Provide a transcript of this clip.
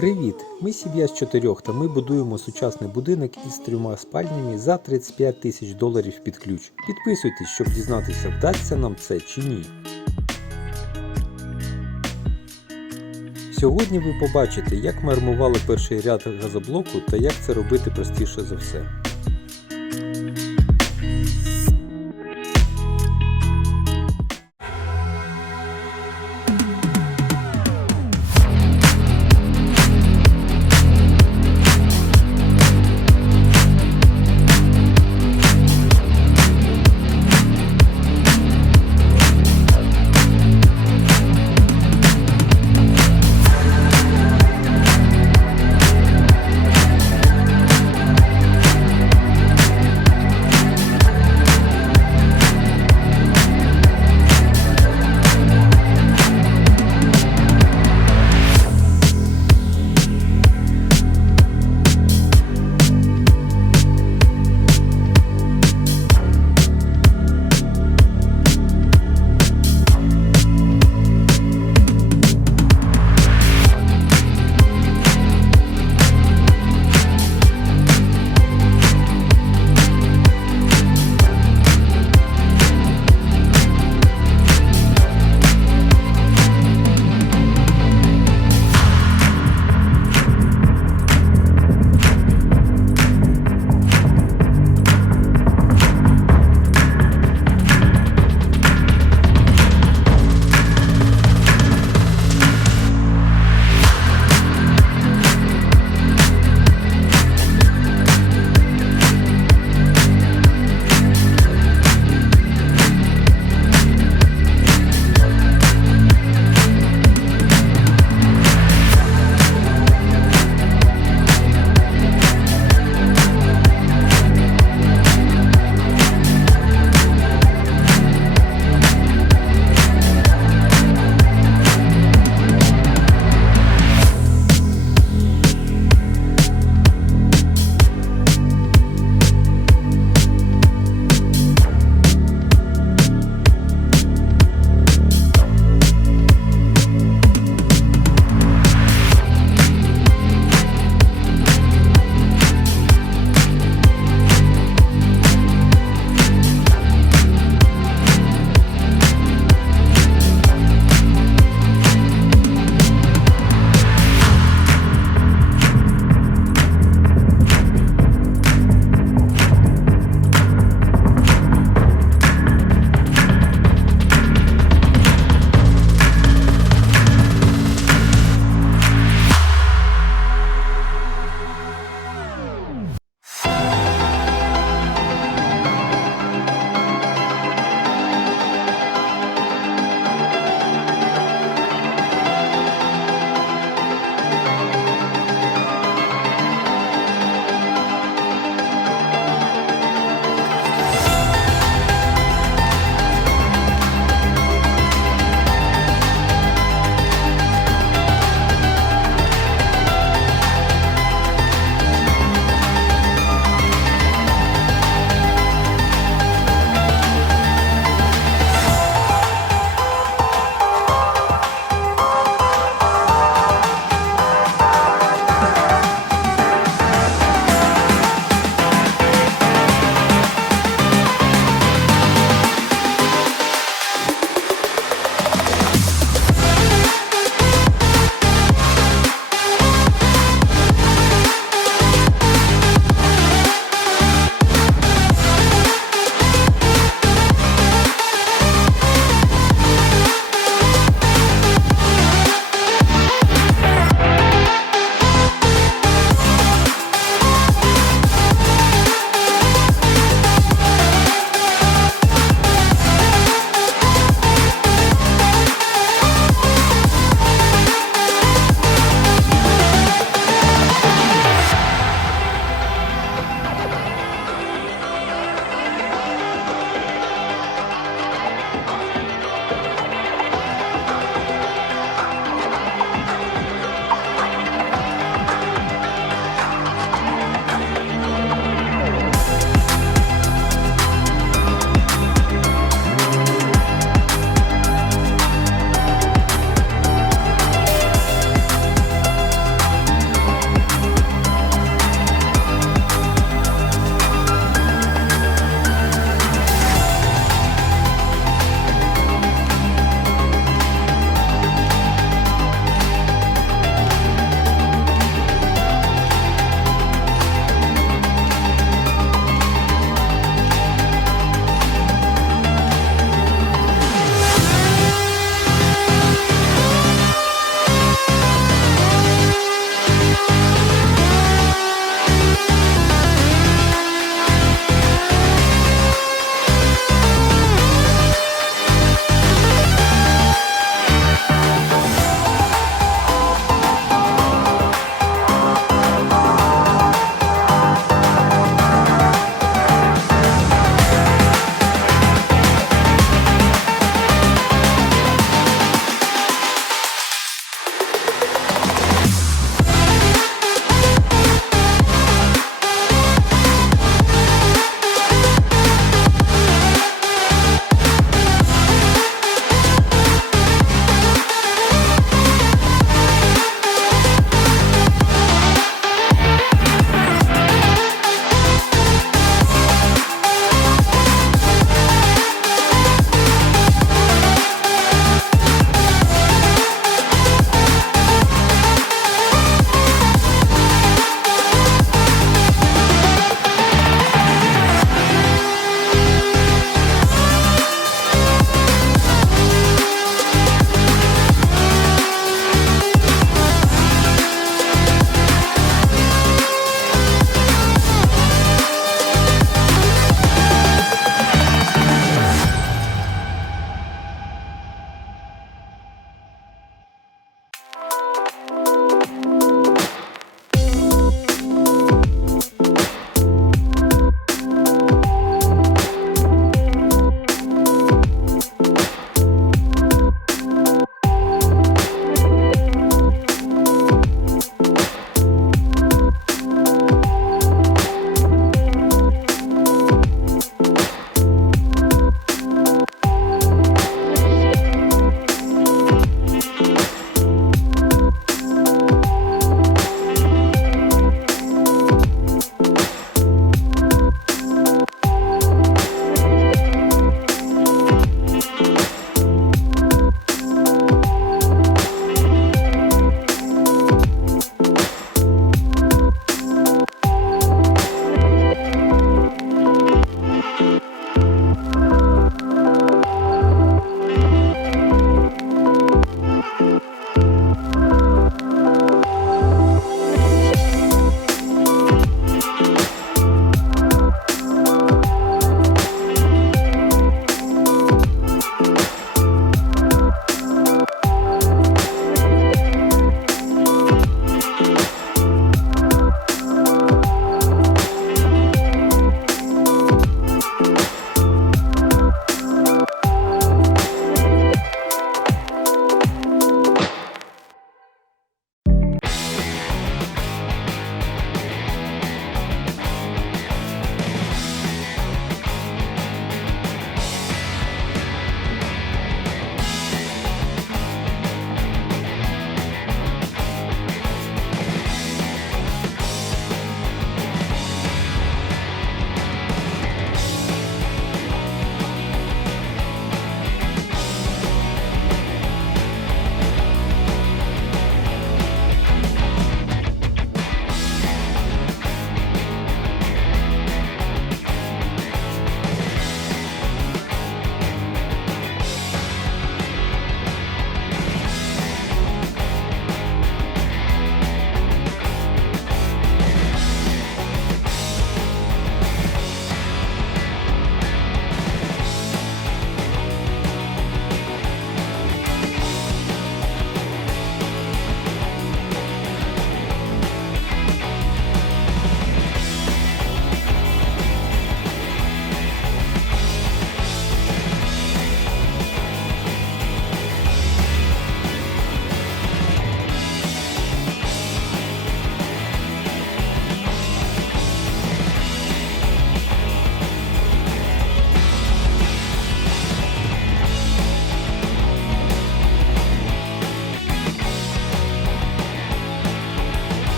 Привіт! Ми сім'я з чотирьох та ми будуємо сучасний будинок із трьома спальнями за 35 тисяч доларів під ключ. Підписуйтесь, щоб дізнатися, вдасться нам це чи ні. Сьогодні ви побачите, як ми армували перший ряд газоблоку та як це робити простіше за все.